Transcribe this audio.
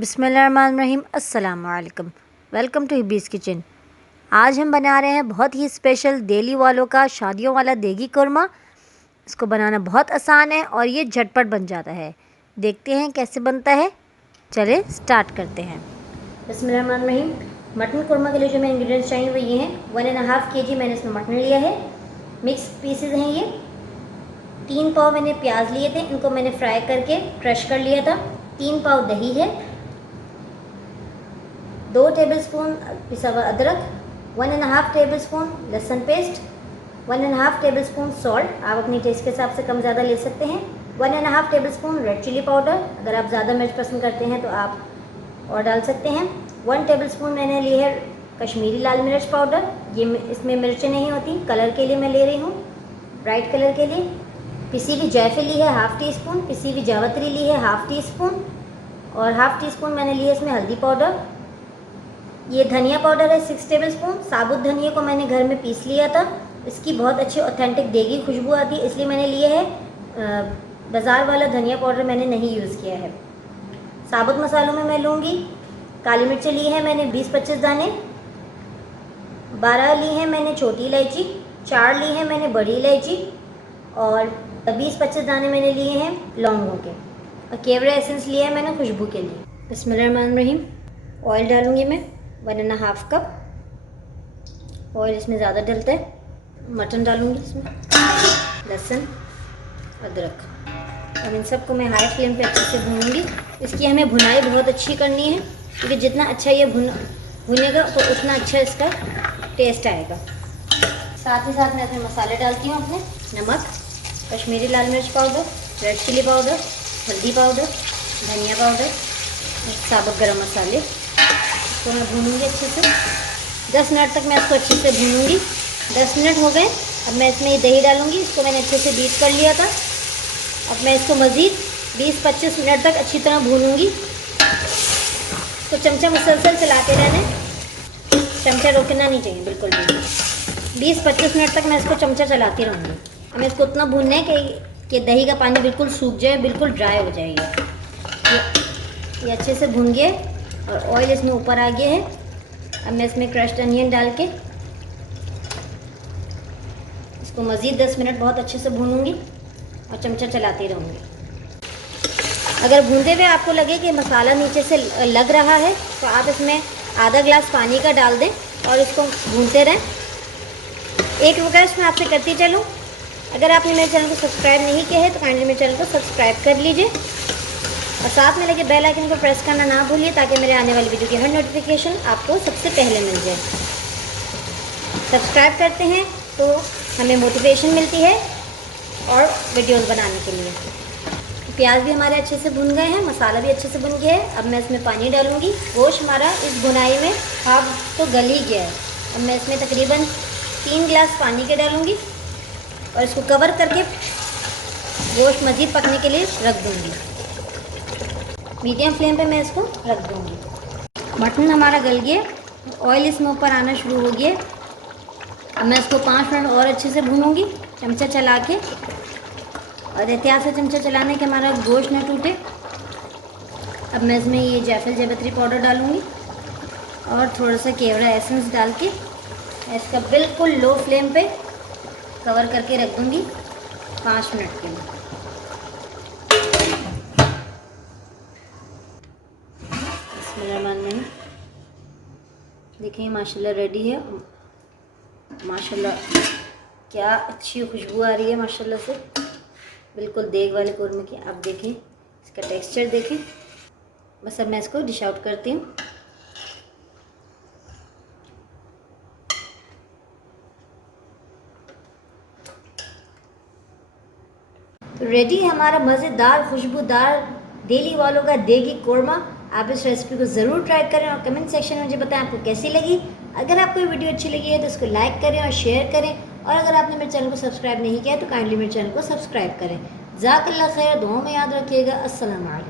बिस्मिल्लाहिर्रहमानिर्रहीम। अस्सलाम वालेकुम। Welcome to Hibbi's kitchen. आज हम बना रहे हैं बहुत ही स्पेशल दिल्ली वालों का शादियों वाला देगी कोरमा। इसको बनाना बहुत आसान है और ये झटपट बन जाता है। देखते हैं कैसे बनता है। चलिए स्टार्ट करते हैं। बिस्मिल्लाहिर्रहमानिर्रहीम। मटन कोरमा के लिए जो मैं इंग्रेडिएंट्स चाहिए वो ये हैं। 1.5 kg मैंने इसमें मटन लिया है। मिक्स पीसेज हैं ये। 3 पाव मैंने प्याज लिए थे, इनको मैंने फ्राई करके क्रश कर लिया था। 3 पाव दही है। 2 टेबलस्पून पिसा हुआ अदरक, 1.5 टेबलस्पून लहसुन पेस्ट, 1.5 टेबलस्पून सॉल्ट। आप अपनी टेस्ट के हिसाब से कम ज़्यादा ले सकते हैं। 1.5 टेबलस्पून रेड चिली पाउडर, अगर आप ज़्यादा मिर्च पसंद करते हैं तो आप और डाल सकते हैं। 1 टेबलस्पून मैंने ली है कश्मीरी लाल मिर्च पाउडर। ये इसमें मिर्चें नहीं होती, कलर के लिए मैं ले रही हूँ, ब्राइट कलर के लिए। पिसी हुई जायफल ली है 1/2 टीस्पून, पिसी हुई जावित्री ली है 1/2 टीस्पून और 1/2 टीस्पून मैंने ली है इसमें हल्दी पाउडर। ये धनिया पाउडर है 6 टेबलस्पून। साबुत धनिया को मैंने घर में पीस लिया था, इसकी बहुत अच्छी ऑथेंटिक देगी खुशबू आती है, इसलिए मैंने लिए है। बाज़ार वाला धनिया पाउडर मैंने नहीं यूज़ किया है। साबुत मसालों में मैं लूँगी काली मिर्चें ली है मैंने 20-25 दाने, 12 ली हैं मैंने छोटी इलायची, 4 ली हैं मैंने बड़ी इलायची और 20-25 दाने मैंने लिए हैं लौंगों के। और केवड़ा एसेंस लिया है मैंने खुशबू के लिए। बिस्मिल्लाहिर्रहमानिर्रहीम। ऑयल डालूँगी मैं 1.5 कप। ऑयल इसमें ज़्यादा डलता है। मटन डालूँगी इसमें, लहसुन, अदरक, और इन सबको मैं हाई फ्लेम पे अच्छे से भूनूंगी। इसकी हमें भुनाई बहुत अच्छी करनी है, क्योंकि जितना अच्छा ये भुनेगा तो उतना अच्छा इसका टेस्ट आएगा। साथ ही साथ मैं इसमें मसाले डालती हूँ अपने। नमक, कश्मीरी लाल मिर्च पाउडर, रेड चिली पाउडर, हल्दी पाउडर, धनिया पाउडर, साबुत गरम मसाले। तो मैं भूनूंगी अच्छे से 10 मिनट तक। मैं इसको अच्छे से भूनूंगी। 10 मिनट हो गए। अब मैं इसमें ये दही डालूंगी। इसको मैंने अच्छे से बीट कर लिया था। अब मैं इसको मज़ीद 20-25 मिनट तक अच्छी तरह भूनूंगी। तो चमचा मुसलसल चलाते रहना, चमचा रोकना नहीं चाहिए बिल्कुल भी। 20-25 मिनट तक मैं इसको चमचा चलाती रहूँगी। हमें इसको उतना भूनना है कि दही का पानी बिल्कुल सूख जाए, बिल्कुल ड्राई हो जाएगी। ये अच्छे से भून गया और ऑयल इसमें ऊपर आ गया है। अब मैं इसमें क्रश्ड अनियन डाल के इसको मज़ीद 10 मिनट बहुत अच्छे से भूनूंगी और चमचा चलाती रहूँगी। अगर भूनते हुए आपको लगे कि मसाला नीचे से लग रहा है तो आप इसमें आधा ग्लास पानी का डाल दें और इसको भूनते रहें। एक रिक्वेस्ट मैं आपसे करती चलूँ, अगर आपने मेरे चैनल को सब्सक्राइब नहीं किया है तो काइंडली मेरे चैनल को सब्सक्राइब कर लीजिए और साथ में लगे बेल आइकन को प्रेस करना ना भूलिए, ताकि मेरे आने वाली वीडियो की हर नोटिफिकेशन आपको सबसे पहले मिल जाए। सब्सक्राइब करते हैं तो हमें मोटिवेशन मिलती है और वीडियोस बनाने के लिए। प्याज भी हमारे अच्छे से भुन गए हैं, मसाला भी अच्छे से भुन गया है। अब मैं इसमें पानी डालूँगी। गोश्त हमारा इस भुनाई में हाफ तो गल ही गया है। अब मैं इसमें तकरीबन 3 गिलास पानी के डालूँगी और इसको कवर करके गोश्त मज़ीद पकने के लिए रख दूँगी। मीडियम फ्लेम पे मैं इसको रख दूँगी। मटन हमारा गल गया, ऑयल इसमें ऊपर आना शुरू हो गया। अब मैं इसको 5 मिनट और अच्छे से भूनूंगी चमचा चला के, और एहतियात से चमचा चलाने के हमारा गोश्त न टूटे। अब मैं इसमें ये जायफल जावित्री पाउडर डालूँगी और थोड़ा सा केवड़ा एसेंस डाल के इसका बिल्कुल लो फ्लेम पे कवर करके रख दूँगी 5 मिनट के लिए। देखिए माशाल्लाह रेडी है। माशाल्लाह क्या अच्छी खुशबू आ रही है माशाल्लाह से, बिल्कुल देग वाले कोरमे की। आप देखें इसका टेक्सचर देखें। बस अब मैं इसको डिश आउट करती हूँ। रेडी है हमारा मज़ेदार खुशबूदार दिल्ली वालों का देगी कोरमा। आप इस रेसिपी को ज़रूर ट्राई करें और कमेंट सेक्शन में मुझे बताएं आपको कैसी लगी। अगर आपको ये वीडियो अच्छी लगी है तो इसको लाइक करें और शेयर करें, और अगर आपने मेरे चैनल को सब्सक्राइब नहीं किया तो काइंडली मेरे चैनल को सब्सक्राइब करें। ज़ाकल्लाह खैर, दुआ में याद रखिएगा। अस्सलाम वालेकुम।